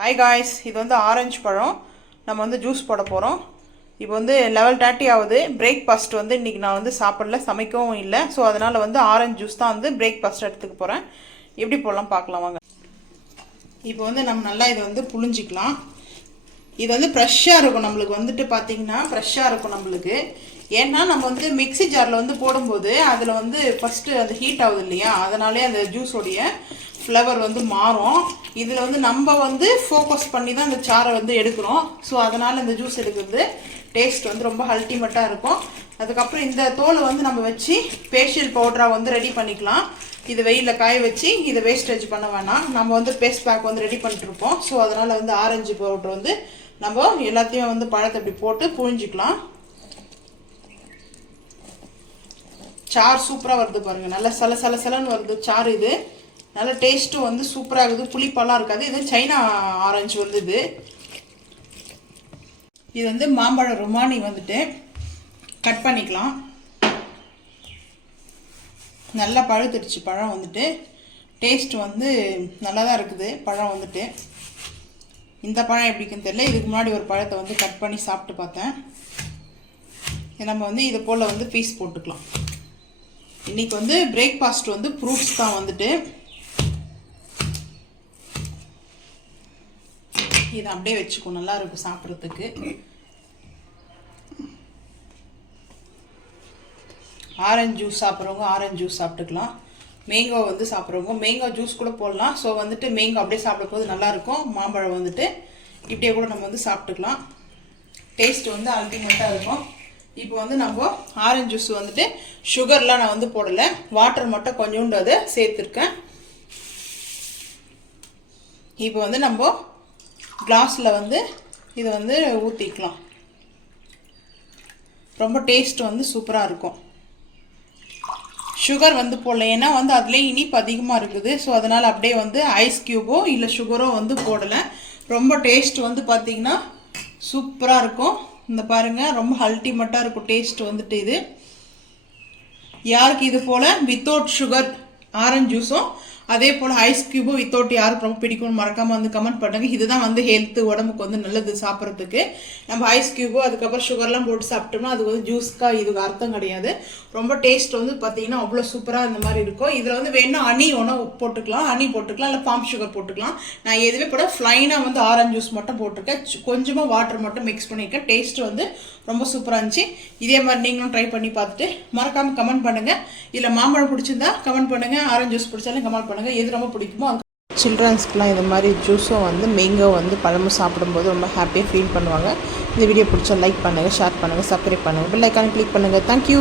Hi guys, இது வந்து orange பழம். நம்ம வந்து ஜூஸ் போட போகிறோம். இப்போ வந்து 11:30 ஆகுது. பிரேக்ஃபாஸ்ட் வந்து இன்றைக்கி நான் வந்து சாப்பிடல, சமைக்கவும் இல்லை. ஸோ அதனால் வந்து ஆரஞ்சு ஜூஸ் தான் வந்து பிரேக்ஃபாஸ்ட் எடுத்துக்க போகிறேன். எப்படி போடலாம் பார்க்கலாம் வாங்க. இப்போ வந்து நம்ம நல்லா இதை வந்து புழிஞ்சிக்கலாம். இது வந்து ஃப்ரெஷ்ஷாக இருக்கும். நம்மளுக்கு வந்துட்டு பார்த்திங்கன்னா ஃப்ரெஷ்ஷாக இருக்கும் நம்மளுக்கு. ஏன்னா நம்ம வந்து மிக்சி ஜாரில் வந்து போடும்போது அதில் வந்து ஃபஸ்ட்டு அது ஹீட் ஆகுது இல்லையா, அதனாலே அந்த ஜூஸோடைய ஃப்ளவர் வந்து மாறும். இதில் வந்து நம்ம வந்து ஃபோக்கஸ் பண்ணி தான் இந்த சாரை வந்து எடுக்கிறோம். ஸோ அதனால் இந்த ஜூஸ் எடுக்கிறது டேஸ்ட் வந்து ரொம்ப அல்டிமேட்டாக இருக்கும். அதுக்கப்புறம் இந்த தோலை வந்து நம்ம வச்சு ஃபேஷியல் பவுடராக வந்து ரெடி பண்ணிக்கலாம். இது வெயிலில் காய வச்சு இதை வேஸ்டேஜ் பண்ண வேணாம். நம்ம வந்து பேஸ்ட் பேக் வந்து ரெடி பண்ணிட்டுருப்போம். ஸோ அதனால் வந்து ஆரஞ்சு பவுடர் வந்து நம்ம எல்லாத்தையும் வந்து பழத்தை இப்படி போட்டு புழிஞ்சிக்கலாம். சார் சூப்பராக வருது பாருங்கள், நல்லா சலன்னு வருது சாறு. இது நல்ல டேஸ்ட்டும் வந்து சூப்பராக இருக்குது, புளிப்பெல்லாம் இருக்காது. இது சைனா ஆரஞ்சு வந்து இது வந்து மாம்பழம் ருமானி வந்துட்டு கட் பண்ணிக்கலாம். நல்லா பழுத்துடுச்சு பழம் வந்துட்டு. டேஸ்ட் வந்து நல்லா தான் இருக்குது பழம் வந்துட்டு. இந்த பழம் எப்படிக்குன்னு தெரியல. இதுக்கு முன்னாடி ஒரு பழத்தை வந்து கட் பண்ணி சாப்பிட்டு பார்த்தேன். நம்ம வந்து இதை போல் வந்து பீஸ் போட்டுக்கலாம். இன்றைக்கி வந்து பிரேக்ஃபாஸ்ட் வந்து ஃப்ரூட்ஸ் தான் வந்துட்டு. இதை அப்படியே வச்சுக்கோ, நல்லா இருக்கும் சாப்பிட்றதுக்கு. ஆரஞ்சு ஜூஸ் சாப்பிட்றவங்க ஆரஞ்சு ஜூஸ் சாப்பிட்டுக்கலாம். மேங்கோ வந்து சாப்பிட்றவங்க மேங்கோ ஜூஸ் கூட போடலாம். ஸோ வந்துட்டு மேங்கோ அப்படியே சாப்பிடும் போது நல்லாயிருக்கும். மாம்பழம் வந்துட்டு இப்படியே கூட நம்ம வந்து சாப்பிட்டுக்கலாம். டேஸ்ட் வந்து அல்டிமேட்டாக இருக்கும். இப்போ வந்து நம்ம ஆரஞ்சு ஜூஸ் வந்துட்டு சுகர்லாம் நான் வந்து போடலை, வாட்டர் மட்டும் கொஞ்சோண்டு அதை சேர்த்துருக்கேன். இப்போ வந்து நம்ம கிளாஸில் வந்து இதை வந்து ஊற்றிக்கலாம். ரொம்ப டேஸ்ட் வந்து சூப்பராக இருக்கும். சுகர் வந்து போடல, ஏன்னா வந்து அதுலேயே இனிப்பு அதிகமாக இருக்குது. ஸோ அதனால் அப்படியே வந்து ஐஸ் க்யூபோ இல்லை சுகரோ வந்து போடலை. ரொம்ப டேஸ்ட் வந்து பார்த்திங்கன்னா சூப்பராக இருக்கும். இந்த பாருங்கள், ரொம்ப அல்டிமேட்டாக இருக்கும் டேஸ்ட் வந்துட்டு. இது யாருக்கு இது போல் வித்தவுட் சுகர் ஆரஞ்சு ஜூஸும் அதே போல் ஐஸ் க்யூபும் வித்தவுட் யாருக்கு ரொம்ப பிடிக்கும்னு மறக்காமல் வந்து கமெண்ட் பண்ணுங்கள். இதுதான் வந்து ஹெல்த்து, உடம்புக்கு வந்து நல்லது சாப்பிட்றதுக்கு. நம்ம ஐஸ் க்யூபோ அதுக்கப்புறம் சுகர்லாம் போட்டு சாப்பிட்டோம்னா அது வந்து ஜூஸ்க்காக இதுக்கு அர்த்தம் கிடையாது. ரொம்ப டேஸ்ட் வந்து பார்த்திங்கன்னா அவ்வளோ சூப்பராக இந்த மாதிரி இருக்கும். இதில் வந்து வேணும் ஹனி ஒன்று போட்டுக்கலாம், ஹனி போட்டுக்கலாம், இல்லை பாம் சுகர் போட்டுக்கலாம். நான் எதுவே போட ஃப்ளைனாக வந்து ஆரஞ்சு ஜூஸ் மட்டும் போட்டிருக்கேன். கொஞ்சமாக வாட்டர் மட்டும் மிக்ஸ் பண்ணியிருக்கேன். டேஸ்ட் வந்து ரொம்ப சூப்பராக இருந்துச்சு. இதே மாதிரி நீங்களும் ட்ரை பண்ணி பார்த்துட்டு மறக்காமல் கமெண்ட் பண்ணுங்கள். இதில் மாம்பழம் பிடிச்சிருந்தா கமெண்ட் பண்ணுங்கள், ஆரஞ்சு ஜூஸ் பிடிச்சாலும் கமெண்ட் பண்ணுங்கள். எது ரொம்ப பிடிக்குமோ. சில்ட்ரன்ஸ்க்குலாம் இது மாதிரி ஜூஸும் வந்து மேங்கோ வந்து பழமும் சாப்பிடும்போது ரொம்ப ஹாப்பியாக ஃபீல் பண்ணுவாங்க. இந்த வீடியோ பிடிச்சா லைக் பண்ணுங்கள், ஷேர் பண்ணுங்கள், சப்ஸ்கிரைப் பண்ணுங்கள், பெல் ஐக்கானை கிளிக் பண்ணுங்கள். தேங்க்யூ.